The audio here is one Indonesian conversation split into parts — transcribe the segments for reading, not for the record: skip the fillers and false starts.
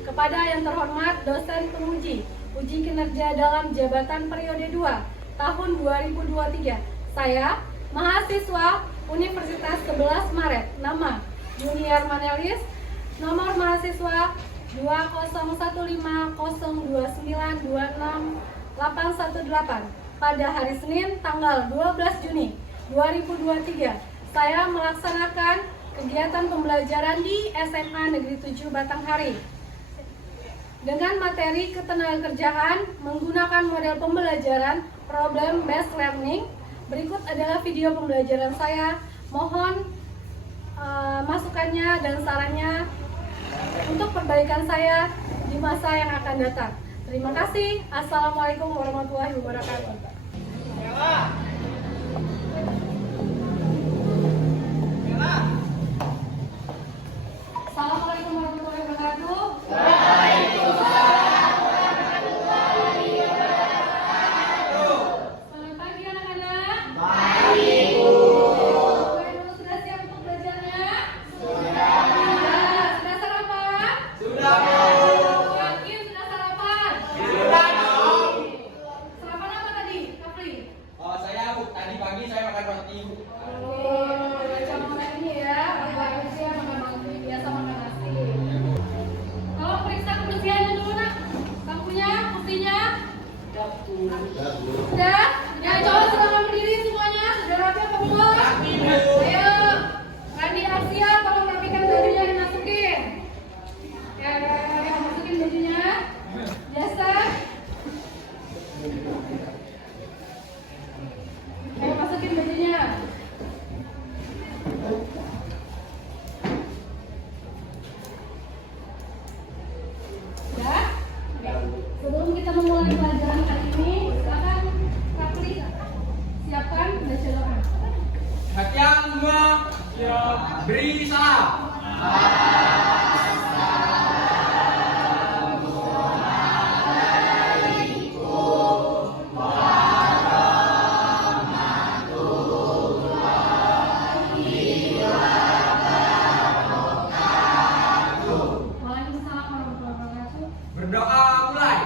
Kepada yang terhormat dosen penguji uji kinerja dalam jabatan periode 2 tahun 2023, saya mahasiswa Universitas 11 Maret, nama Junior Manelis, nomor mahasiswa 2015029268818. Pada hari Senin tanggal 12 Juni 2023, saya melaksanakan kegiatan pembelajaran di SMA Negeri 7 Batanghari dengan materi ketenagakerjaan menggunakan model pembelajaran problem based learning. Berikut adalah video pembelajaran saya. Mohon masukannya dan sarannya untuk perbaikan saya di masa yang akan datang. Terima kasih. Assalamualaikum warahmatullahi wabarakatuh. Assalamualaikum warahmatullahi wabarakatuh. Selamat pagi anak-anak. Sudah siap untuk belajarnya? Sudah sarapan? Yakin sudah sarapan? Sarapan apa tadi, Kapri? Tadi pagi saya makan roti. Baca mama ini ya, manusia makan roti, biasa makan nasi. Kalau periksa kebersihannya dulu nak, bangkunya, kursinya. Sudah? Ya, coba silakan berdiri semuanya. Sudah rapi apa belum? Ayo, Randi Arsia, tolong rapikan bajunya dimasukin. Ya, masukin bajunya. Biasa. Ayo masukin bajunya. Ya. Sebelum kita memulai pelajaran kali ini, silakan Kapri siapkan baca doa. Perhatian semua. Beri salam. Waalaikumsalam warahmatullahi wabarakatuh. Berdoa mulai.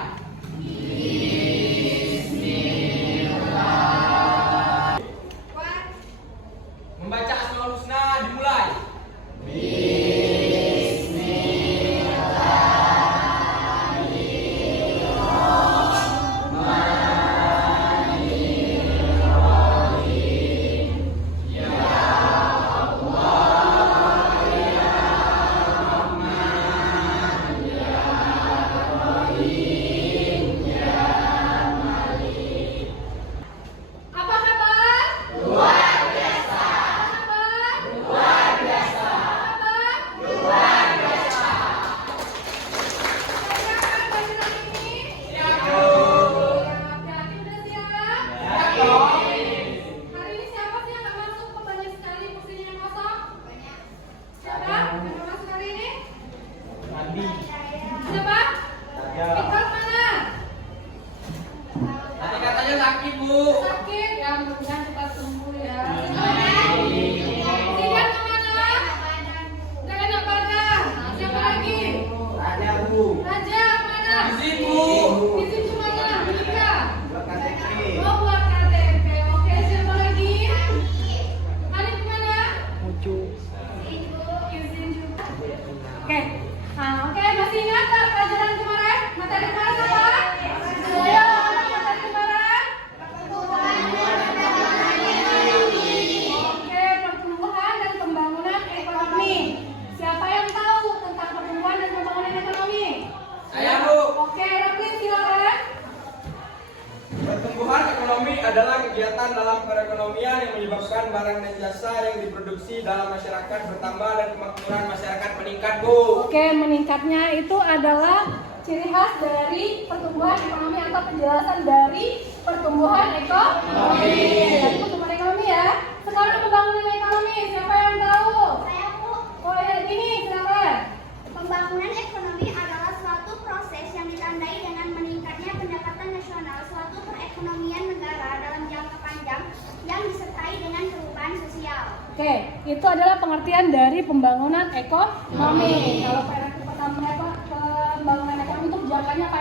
Membaca Asmaul Husna dimulai. Apa kabar? Luar biasa. Kabar? Luar biasa. Kabar? Luar biasa. Siap kan pelajaran ini? Siap, Bu. Yakin udah siap? Yakin. Hari ini siapa sih yang nggak masuk? Kok banyak sekali kursinya yang kosong? Siapa? Yang nggak masuk hari ini? Randi. Siapa? Ikut mana? Nanti katanya sakit, Bu. Sakit? Ya mudah-mudahan cepat sembuh ya. Tidak kemana? Udah enak badan. Siapa lagi? Ada, Bu. Raja mana? Izin, Bu. Izin cuma mana? Menikah? Buat KTP. Oh buat KTP. Oke, siapa lagi? Hanif kemana? Izin juga. Oke. Oke, masih ingat tak pelajaran kemarin? Materi kemarin apa? Ayo, apa materi kemarin? Oke, pertumbuhan dan pembangunan ekonomi. Siapa yang tahu tentang pertumbuhan dan pembangunan ekonomi? Saya, Bu. Oke, Rafli silakan. Pertumbuhan ekonomi adalah kegiatan dalam perekonomian yang menyebabkan barang dan jasa yang diproduksi dalam masyarakat bertambah dan kemakmuran masyarakat meningkat, Bu. Oke, meningkatnya itu adalah ciri khas dari pertumbuhan ekonomi atau penjelasan dari pertumbuhan ekonomi. Jadi pertumbuhan ekonomi ya. Sekarang pembangunan ekonomi, siapa yang tahu? Saya, Bu. Oh ya, ini silakan. Pembangunan ekonomi adalah suatu proses yang ditandai dengan meningkatnya pendapatan nasional suatu perekonomian negara dalam jangka panjang yang disertai dengan perubahan sosial. Oke, itu adalah pengertian dari pembangunan ekonomi. Kalau pertama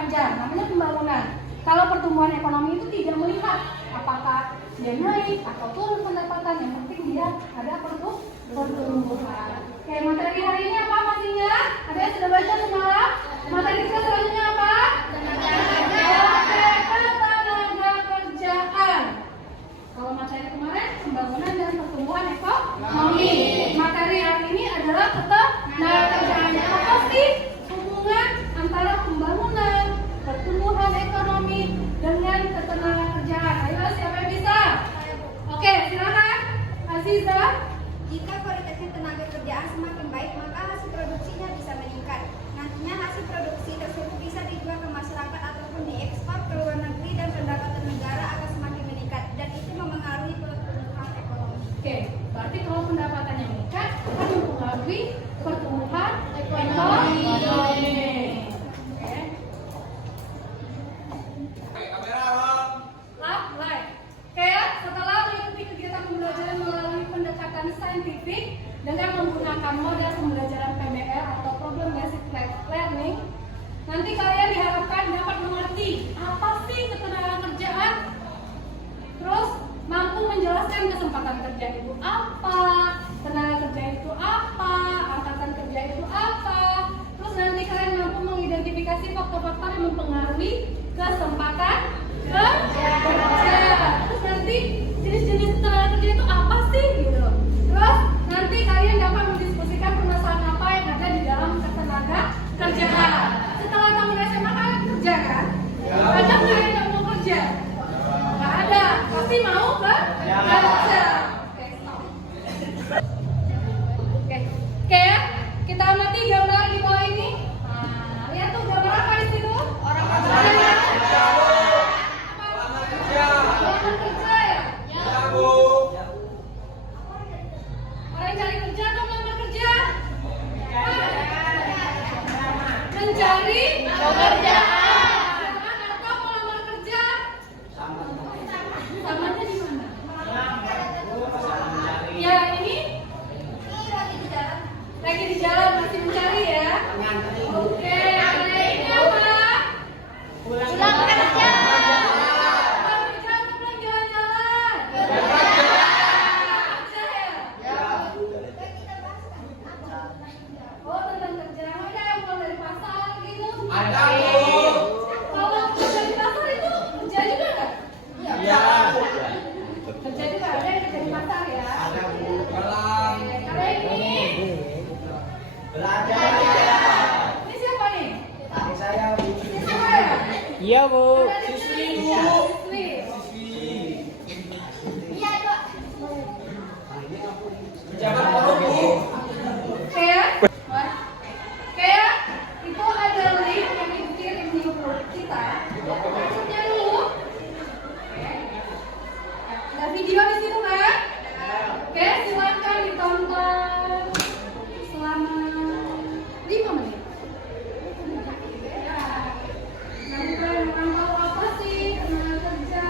panjang, namanya pembangunan. Kalau pertumbuhan ekonomi itu tidak melihat apakah dia naik atau turun pendapatan, yang penting dia ada pertumbuhan. Oke, materi hari ini apa pastinya? Ada yang sudah baca semalam? Materi kita selanjutnya apa? Oke, tenaga kerjaan. Kalau materi kemarin pembangunan dan pertumbuhan ekonomi. Materi hari ini adalah ketenaga kerjaan. Apa sih hubungan antara pembangunan, pertumbuhan ekonomi dengan ketenaga kerjaan? Ayo, siapa yang bisa? Oke, silakan Aziza. Jika kualitasnya tenaga kerjaan semakin baik, maka hasil produksinya bisa meningkat. Nantinya hasil produksi tersebut bisa dijual ke masyarakat ataupun diekspor ke luar negeri dan pendapatan negara akan semakin meningkat, dan itu memengaruhi pertumbuhan ekonomi. Oke, berarti kalau pendapatannya meningkat akan mempengaruhi pertumbuhan ekonomi. Oke. Kamera roll. Live. Kayak setelah mengikuti kegiatan pembelajaran melalui pendekatan saintifik dengan menggunakan model pembelajaran PBL atau Problem Based Learning, nanti kalian diharapkan dapat mengerti apa sih ketenaga kerjaan, terus mampu menjelaskan kesempatan kerja itu apa, tenaga kerja itu apa, angkatan kerja itu apa, terus nanti kalian mampu mengidentifikasi faktor-faktor yang mempengaruhi kesempatan kerja. Terus nanti jenis-jenis tenaga kerja itu apa sih gitu. Terus nanti kalian dapat mendiskusikan permasalahan apa yang ada di dalam ketenaga kerjaan. Setelah kamu SMA kalian kerja kan? Ada nggak yang nggak mau kerja? Nggak ada. Pasti mau kan? Kerja. Oke, ya. Kita amati gambar di bawah ini. Nah, lihat tuh gambar apa di situ? Orang kerja. Orang kerja ya? Ya, Bu. Orang cari kerja atau melamar kerja? Mencari pekerjaan atau melamar kerja? Samanya di mana? Ya, ini lagi di jalan masih mencari ya. Oke, ini apa? Pulang kerja. Pulang kerja atau pulang jalan-jalan? Kerja ya? Oh, tentang kerja. Emang ada yang pulang dari pasar gitu? Ada, Bu. Kalau kerja di pasar itu kerja juga nggak? Iya. Kerja juga ada yang kerja di pasar ya? Pelan. Ada ini. Belajar. Ini siapa nih? Saya, Bu. Ini siapa ya? Iya, Bu. Siswi. Siswi. Iya, Dok. Jangan foto, Bu. Kayak itu ada link yang dikirim di grup kita. Maksudnya dulu. Ada video di situ kan? Oke, silakan ditonton selama 5 menit. Nanti kalian akan tahu apa sih tenaga kerja.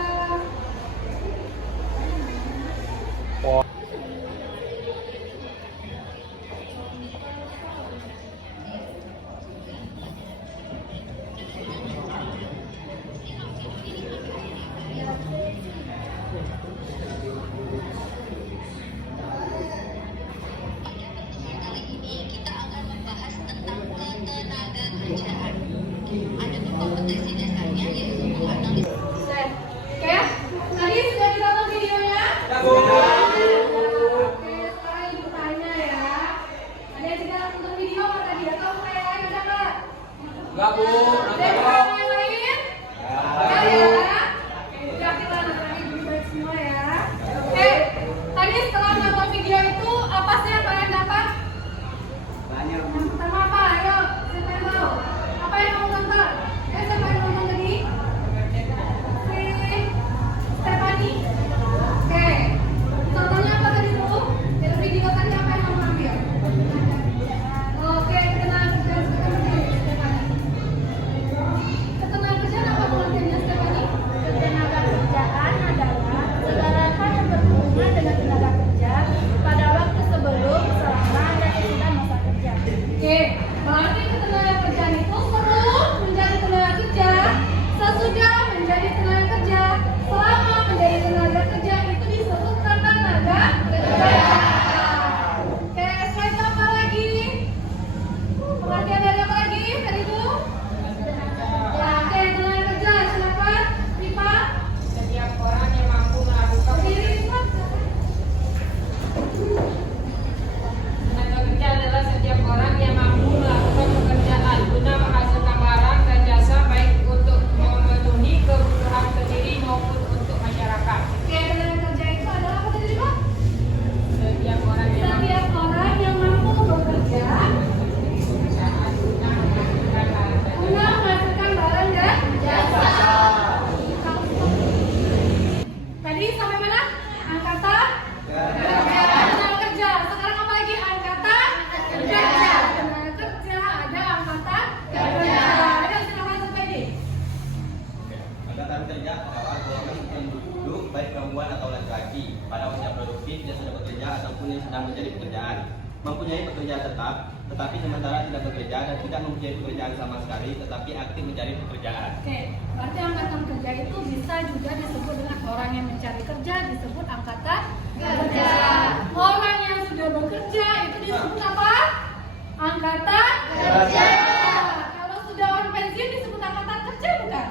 Set. Oke, tadi sudah ditonton videonya? Ya, Bu. Oke, sekarang ibu tanya ya. Ada yang tidak nonton video apa tadi? Atau kayak lain ada nggak? Enggak, Bu. Ada yang Nonton. yang lain? Ya, Ya. Oke, kita nonton ibu baik semua ya. Oke, tadi setelah nonton video itu apa sih yang kalian dapat? Banyak. Yang pertama apa? Ayo, siapa yang tahu? Apa yang kamu tonton? Siapa yang nonton tadi? Si Stephanie. Oke, tontonnya apa tadi tuh? Dari video tadi apa yang kamu ambil? Oke, kenal kerja Stephanie. sedang mencari pekerjaan, mempunyai pekerjaan tetap, tetapi sementara tidak bekerja dan tidak mempunyai pekerjaan sama sekali, tetapi aktif mencari pekerjaan. Oke, berarti angkatan kerja itu bisa juga disebut dengan orang yang mencari kerja, disebut angkatan kerja. Orang yang sudah bekerja itu disebut apa? Angkatan kerja. Kalau sudah orang pensiun disebut angkatan kerja bukan?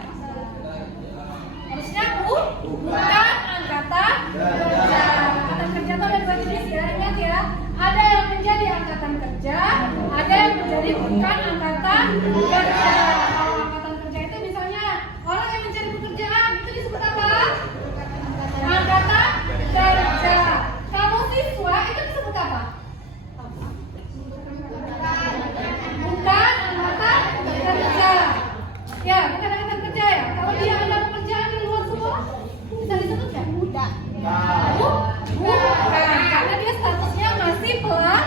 Harusnya bukan angkatan kerja. Angkatan kerja itu ada dua jenis ya, ingat ya. Ada yang menjadi angkatan kerja, ada yang menjadi bukan angkatan kerja. Kalau angkatan kerja itu misalnya orang yang mencari pekerjaan itu disebut apa? Angkatan kerja. Kalau siswa itu disebut apa? Bukan angkatan kerja. Ya, bukan angkatan kerja ya. Kalau dia ada pekerjaan di luar sekolah, bisa disebut nggak? Bukan, karena dia statusnya masih pelajar.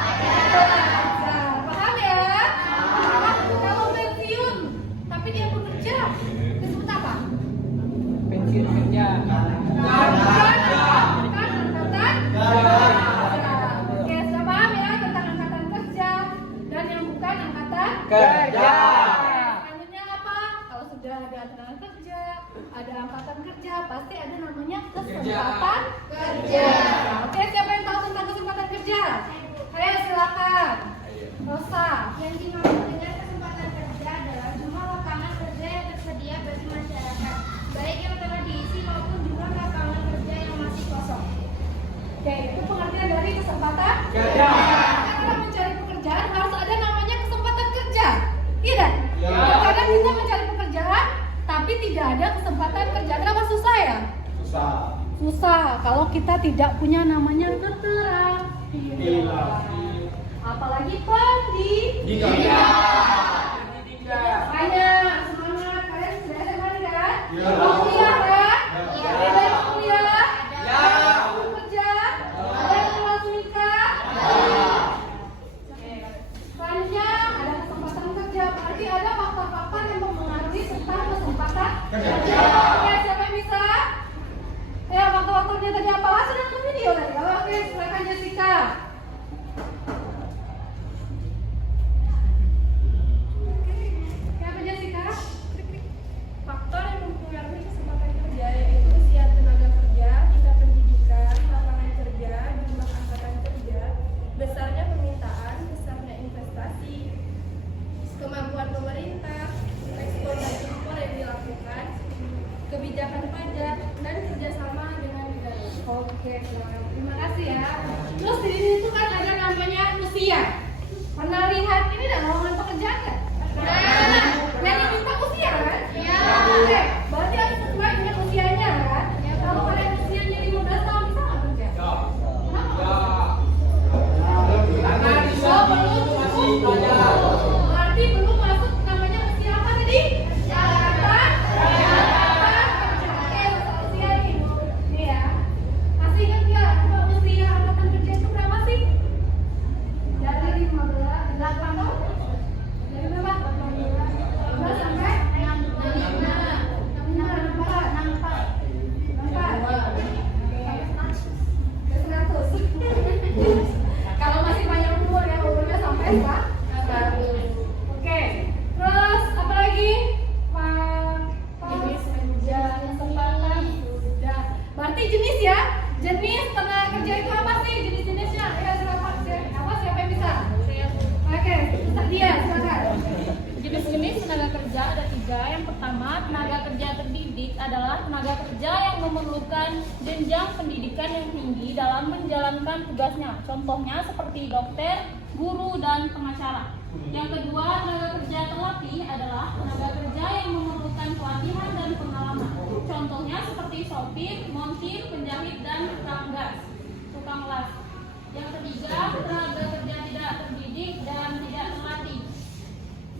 Paham ya? Kalau pensiun, tapi dia bekerja, disebut apa? Pensiun kerja. Bukan angkatan kerja. Oke, sudah paham ya tentang angkatan kerja dan yang bukan angkatan Kerja. Selanjutnya apa? Kalau sudah ada angkatan kerja, ada angkatan kerja, pasti ada namanya kesempatan kerja. Oke, siapa yang tahu tentang kesempatan kerja? Ayo silakan. Rosa. Yang dimaksud dengan kesempatan kerja adalah jumlah lapangan kerja yang tersedia bagi masyarakat, baik yang telah diisi maupun jumlah lapangan kerja yang masih kosong. Oke, itu pengertian dari kesempatan Kerja. Karena mencari pekerjaan harus ada namanya kesempatan kerja. Tidak? Ya. Kadang kita mencari pekerjaan tapi tidak ada kesempatan kerja. Kenapa susah ya? Susah kalau kita tidak punya namanya keterampilan. Apalagi pendidikan. Makanya semangat, kalian sudah SMA nih kan? Mau kuliah kan? Ada yang mau kuliah? Ada yang mau kerja? Ada yang mau langsung nikah? Oke. Selanjutnya ada kesempatan kerja. Berarti ada faktor-faktor yang mempengaruhi tentang kesempatan kerja. Oke, siapa yang bisa? Ya, faktor-faktornya tadi apa? Sudah nonton video tadi. Oke, silakan Jessica. Siapa Jessica? Faktor yang mempengaruhi kesempatan kerja yaitu usia tenaga kerja, tingkat pendidikan, lapangan kerja, jumlah angkatan kerja, besarnya permintaan, besarnya investasi, kemampuan pemerintah, ekspor dan impor yang dilakukan, kebijakan pajak, dan kerjasama dengan negara. Oke, terima kasih ya. Terus di sini itu kan ada namanya usia. Pernah lihat ini dah lowongan pekerjaan nggak? Nah, yang diminta usia kan? Iya. Oke, berarti harus sesuai dengan usianya kan? Kalau kalian usianya 15 tahun bisa nggak kerja? Kenapa? Oh, belum cukup. Berarti belum masuk namanya usia apa tadi? Angkatan kerja. Oke, usia ini. Ini ya. Masih ingat nggak usia angkatan kerja itu berapa sih? Dari 8 tahun? Dari berapa? 15 sampai 100. Kalau masih banyak umur ya, umurnya sampai 100. Oke, terus apa lagi? Jenis kerja, kesempatan sudah. Berarti jenis ya? Jenis tenaga kerja itu apa sih? Jenis-jenisnya? Ya, silakan. Siapa yang bisa? Oke, dia silakan. Jenis-jenis tenaga kerja ada 3. Yang pertama, tenaga kerja terdidik adalah tenaga kerja yang memerlukan jenjang pendidikan yang tinggi dalam menjalankan tugasnya. Contohnya seperti dokter, guru, dan pengacara. Yang kedua, tenaga kerja terlatih adalah tenaga kerja yang memerlukan pelatihan dan pengalaman. Contohnya seperti sopir, montir, penjahit, dan tukang las. Yang ketiga, tenaga kerja tidak terdidik dan tidak terlatih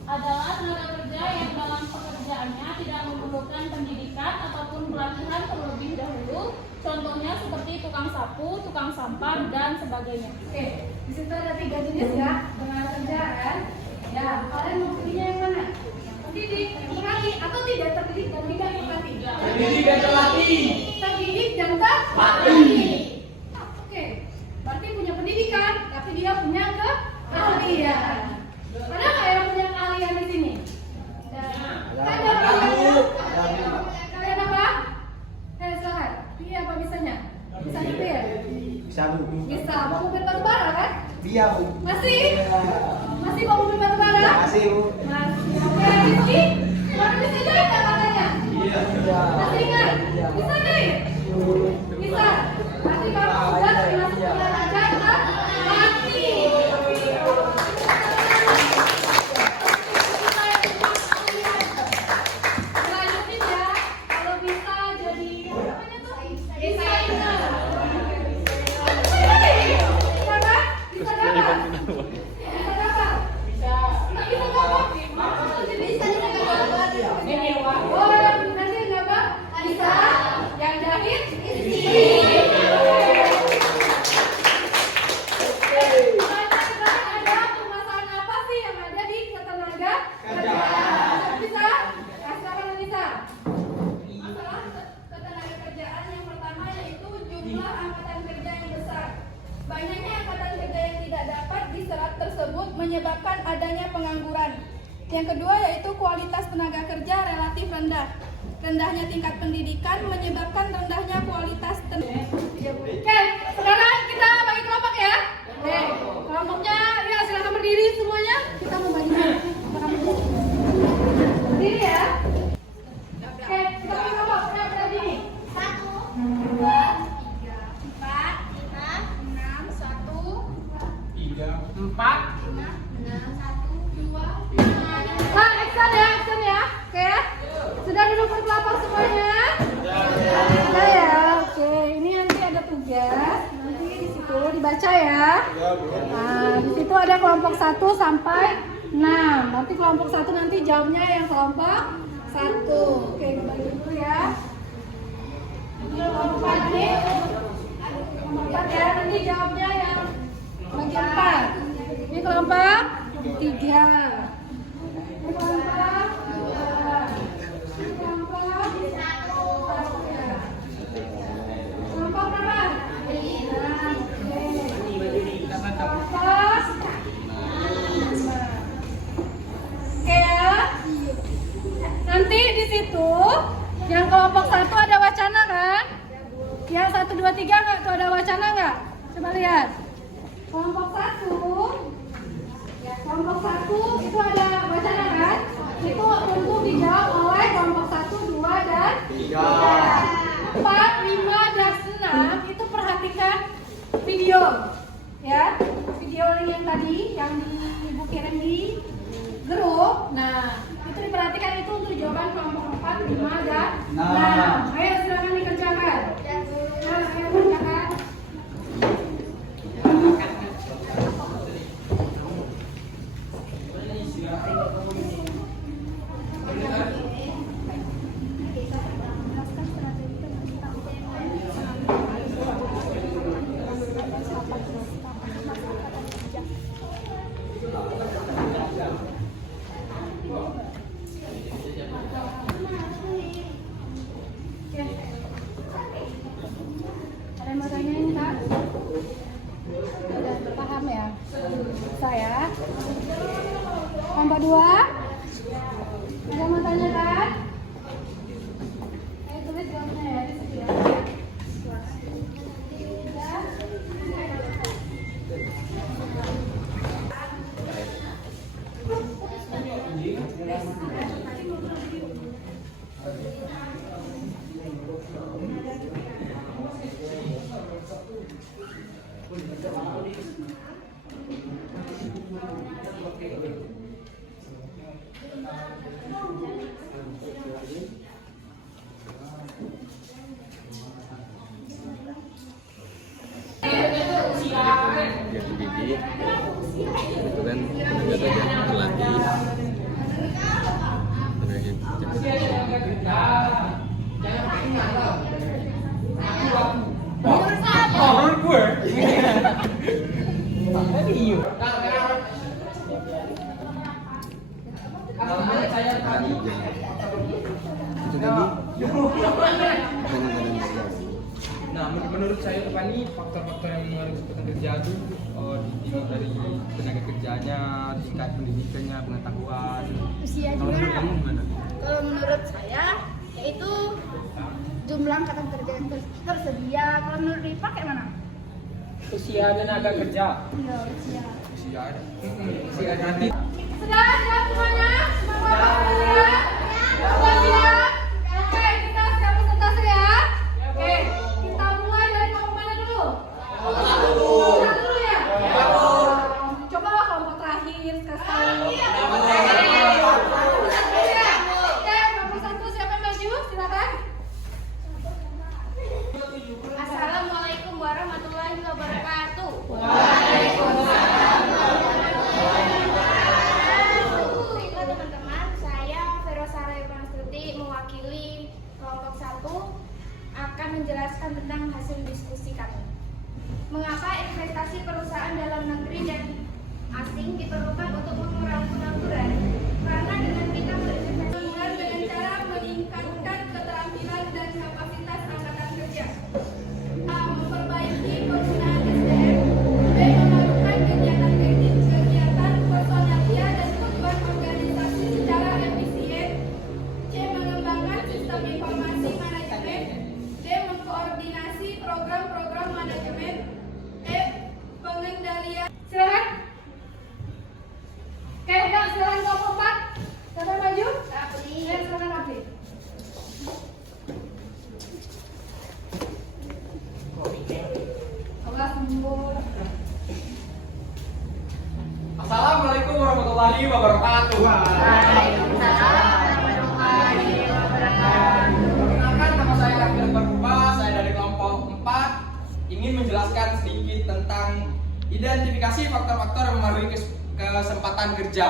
adalah tenaga kerja yang dalam pekerjaannya tidak memerlukan pendidikan ataupun pelatihan terlebih dahulu. Contohnya seperti tukang sapu, tukang sampah, dan sebagainya. Oke, di situ ada 3 jenis ya tenaga kerja kan? Ya, kalian mau pilihnya yang mana? Terdidik, terlatih, atau tidak terdidik dan tidak terlatih? Terdidik dan terlatih. Terdidik dan terlatih. Oke, berarti punya pendidikan, Iya, Bu. Masih? Masih mau mobil batu bara? Makasih, Bu. Masih. Oke, Rizky. Mana bisa jahit nggak katanya? Iya. Masih ingat? Bisa jahit? Bisa. Nanti kalau udah masuk kuliah aja kan? Mati. Lanjutin ya. Kalau bisa jadi apa namanya tuh? Desainer. Bisa kan? Bisa dapat? Bisa dapat? Bisa. Bisa dapat? Bisa dapat? Oh, nanti enggak apa? Bisa. Yang jahit istri. Ada permasalahan apa sih yang ada di ketenaga kerjaan? Bisa? Silakan Anissa. Masalah ketenaga kerjaan yang pertama yaitu jumlah angkatan kerja yang besar. Banyaknya angkatan kerja yang tidak dapat diserap tersebut menyebabkan adanya pengangguran. Yang kedua yaitu kualitas tenaga kerja relatif rendah. Rendahnya tingkat pendidikan menyebabkan rendahnya kualitas tenaga. Oke, sekarang kita bagi kelompok ya. Oke, kelompoknya ya silakan berdiri semuanya. Kita mau bagi kelompok. Berdiri ya. Oke, kita bagi kelompok. Kita berdiri. 1, 2, 3, 4, 5, 6, 1, 4. 6, 1, 2, Nah, action ya. Oke. Sudah duduk berkelompok semuanya? Sudah ya. Oke, ini nanti ada tugas. Nanti di situ dibaca ya. Nah, di situ ada kelompok 1 sampai 6. Nanti kelompok 1 nanti jawabnya yang kelompok 1. Oke, bagi dulu ya. Kelompok 4 nih. Kelompok 4 ya, nanti jawabnya yang bagian 4. Ini kelompok 3. Ini kelompok 2. Ini kelompok 1. Kelompok berapa? 5. Kelompok 5. Oke ya. Nanti di situ yang kelompok 1 ada wacana kan? Yang 1, 2, 3 nggak tuh ada wacana nggak? Coba lihat. Kelompok 1 itu ada wacana kan? Itu untuk dijawab oleh kelompok 1, 2, dan 3. 4, 5, dan 6 itu perhatikan video ya. Video yang tadi yang Ibu kirim di grup. Nah, itu diperhatikan itu untuk jawaban kelompok 4, 5, dan 6. Ayo silakan dikerjakan. Nah, ayo kerjakan. Ada yang mau tanyain, Kak? Udah paham ya? Bisa ya? Kelompok 2? Ada yang mau tanyakan? Ayo tulis jawabnya ya di situ ya. Yang dididik kebetulan tenaga kerja terlatih tenaga kerja Menurut gue. itu tadi kadang-kadang Nah, menurut saya Pak, ini faktor-faktor yang mengaruhi ketenaga kerja itu dari tenaga kerjanya, tingkat pendidikannya, pengetahuan. usia Kalau juga. menurut kamu gimana? Kalau menurut saya yaitu jumlah angkatan kerja yang tersedia. Kalau menurut Rifa kayak mana? Usia tenaga kerja. Usia ada. Usia ada nanti. Sudah siap semuanya? Semua siap? Semua siap? Oke, kita siap presentasi ya. Oke, kita mulai dari kelompok mana dulu? Satu dulu ya? Coba kelompok terakhir sekali. Oke, kelompok satu siapa yang maju? Silakan. Assalamualaikum warahmatullahi wabarakatuh. Baiklah teman-teman, saya Vero Saraya Prastuti mewakili kelompok 1 akan menjelaskan tentang hasil diskusi kami. Mengapa investasi perusahaan dalam negeri dan asing diperlukan untuk mengurangi pengangguran? Karena dengan kita berinvestasi dengan cara meningkatkan keterampilan dan kapasitas angkatan kerja. A. Memperbaiki penggunaan SDM. B. Melakukan kegiatan personalia dan tujuan organisasi secara efisien. C. Mengembangkan sistem informasi manajemen. D. Mengkoordinasi program-program manajemen. E. Pengendalian. Silakan. Oke, Kak, silakan kelompok 4. Siapa yang maju? Silakan Rapli. Allah sembuh. Assalamualaikum warahmatullahi wabarakatuh. Perkenalkan, nama saya Kafir Berubah. Saya dari kelompok 4 ingin menjelaskan sedikit tentang identifikasi faktor-faktor yang mempengaruhi kesempatan kerja.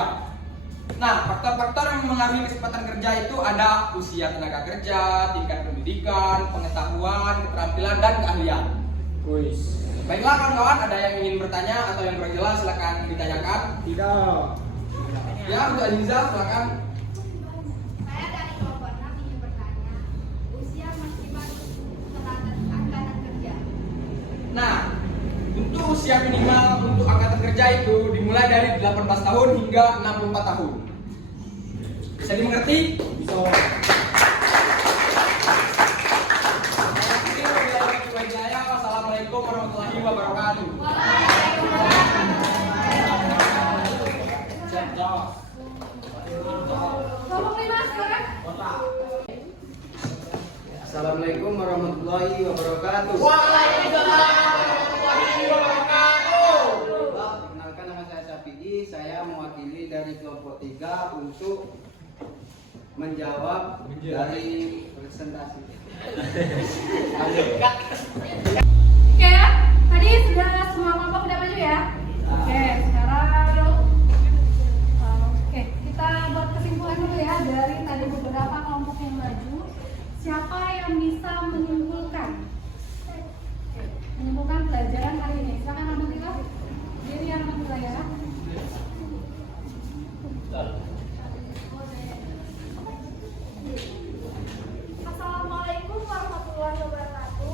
Nah, faktor-faktor yang mempengaruhi kesempatan kerja itu ada usia tenaga kerja, tingkat pendidikan, pengetahuan, keterampilan, dan keahlian. Baiklah kawan-kawan, ada yang ingin bertanya atau yang kurang jelas silakan ditanyakan. Tidak. Ya, untuk Aliza silakan. Saya dari kelompok 6 ingin bertanya, usia maksimal angkatan kerja. Nah, untuk usia minimal untuk angkatan kerja itu dimulai dari 18 tahun hingga 64 tahun. Bisa dimengerti? Bisa. Wassalamualaikum warahmatullahi wabarakatuh. Kelompok 5 silakan. Assalamualaikum warahmatullahi wabarakatuh. Perkenalkan, nama saya Syafi'i, saya mewakili dari kelompok 3 untuk menjawab dari presentasi. Oke ya, tadi sudah semua kelompok udah maju ya. Oke, sekarang oke, kita buat kesimpulan dulu ya dari tadi beberapa kelompok yang maju. Siapa yang bisa menyimpulkan? Menyimpulkan pelajaran hari ini. Silakan Alhamdulillah. Diri Alhamdulillah ya. Assalamualaikum warahmatullahi wabarakatuh.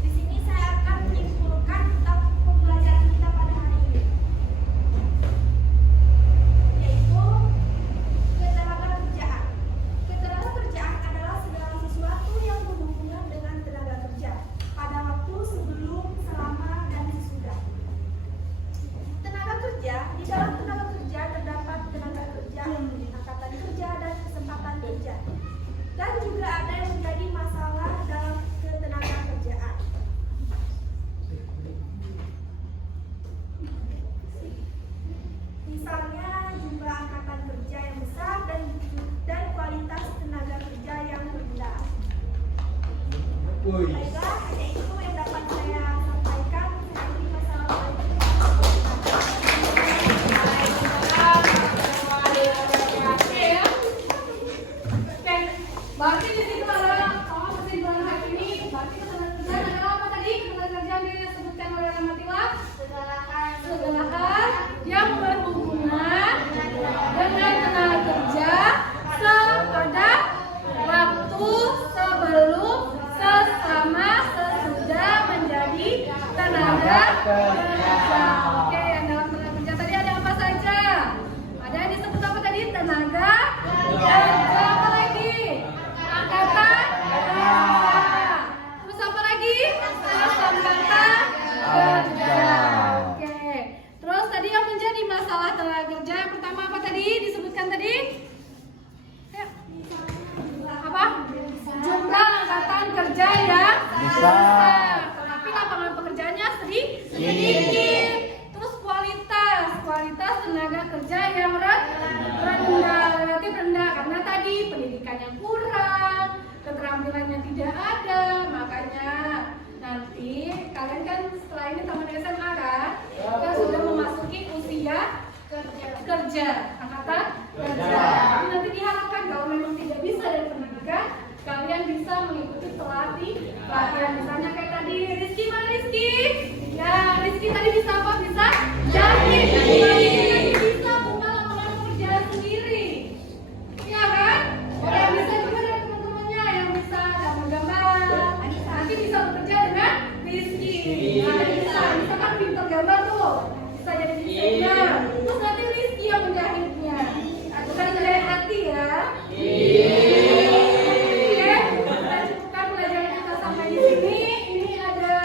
Di sini saya akan menyimpulkan tentang pembelajaran kita pada hari ini, yaitu ketenagakerjaan. Ketenagakerjaan adalah segala sesuatu yang berhubungan dengan tenaga kerja pada waktu sebelum, selama, dan sesudah. Tenaga kerja, di dalam tenaga kerja terdapat tenaga kerja, angkatan kerja, dan kesempatan kerja. Dan juga ada yang menjadi masalah dalam ketenaga kerjaan. Misalnya jumlah angkatan kerja yang besar dan kualitas tenaga kerja yang rendah. Baiklah, hanya itu yang dapat saya sampaikan. Jadi masalah Oke, berarti di situ adalah kesimpulan hari ini. Berarti ketenagakerjaan adalah apa tadi? Ketenagakerjaan yang disebutkan oleh Ramatila. Segala hal yang berhubungan dengan tenaga kerja pada waktu sebelum, selama, sesudah, panggilannya tidak ada, makanya nanti kalian kan setelah ini tamat SMA kan, kan sudah memasuki usia kerja, angkatan kerja. Jadi nanti diharapkan kalau memang tidak bisa dari pendidikan, kalian bisa mengikuti pelatihan. Misalnya kayak tadi Rizky, mana Rizky? Ya, Rizky tadi bisa apa? Bisa jahit. Tadi bisa buka lapangan kerja sendiri. Iya kan? Yang bisa juga dari teman-temannya yang bisa gambar. Nanti bisa bekerja dengan Rizky. Nah, bisa kan pintar gambar tuh. Bisa jadi desainer. Terus nanti Rizky yang menjahitnya. Bukan menjahit hati ya. Oke, kita cukupkan pelajaran kita sampai di sini. Ini ada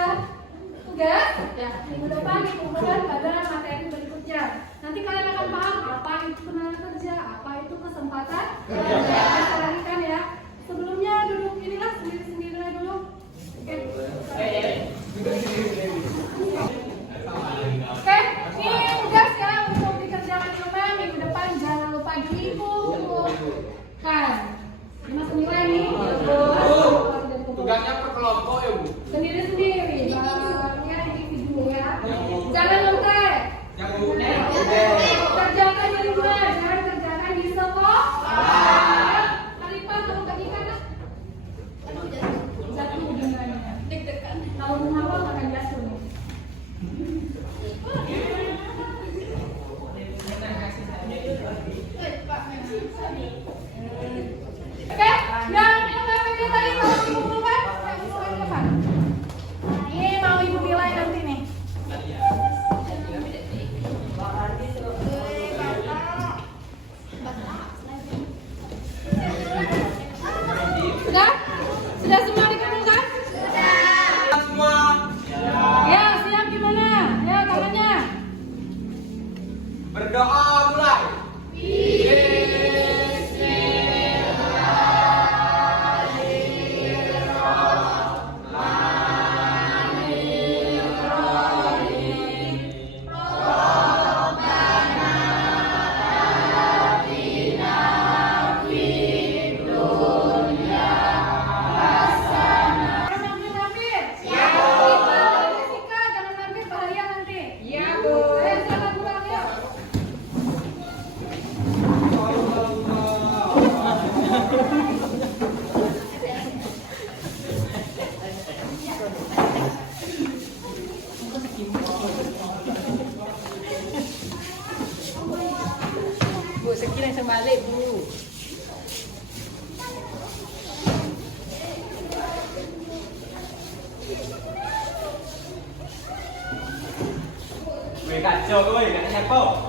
tugas. Ya, minggu depan dikumpulkan pada materi berikutnya. Nanti kalian akan paham apa itu tenaga kerja, apa itu kesempatan kerja. Kita larikan ya. Sebelumnya duduk inilah sendiri-sendiri dulu. Oke. Oke, ini tugas ya untuk dikerjakan di rumah minggu depan. Jangan lupa diikukan. Mas nilai nih. Tugasnya per kelompok ya Bu. Sendiri-sendiri. Ya individu ya. Jangan lontek. Kerjakan di rumah, jangan kerjakan di sekolah. Kalipan kamu bagikan lah. Satu dengannya. Deg-degan. Kalau mau makan jasun. Oke, yang PPT tadi mau dikumpulkan, kapan? Ini mau ibu nilai nanti nih. Sudah? Sudah semua dikumpulkan? Semua. Ya, siap gimana? Ya, tangannya. Berdoa mulai. Kacau, gak nyampe.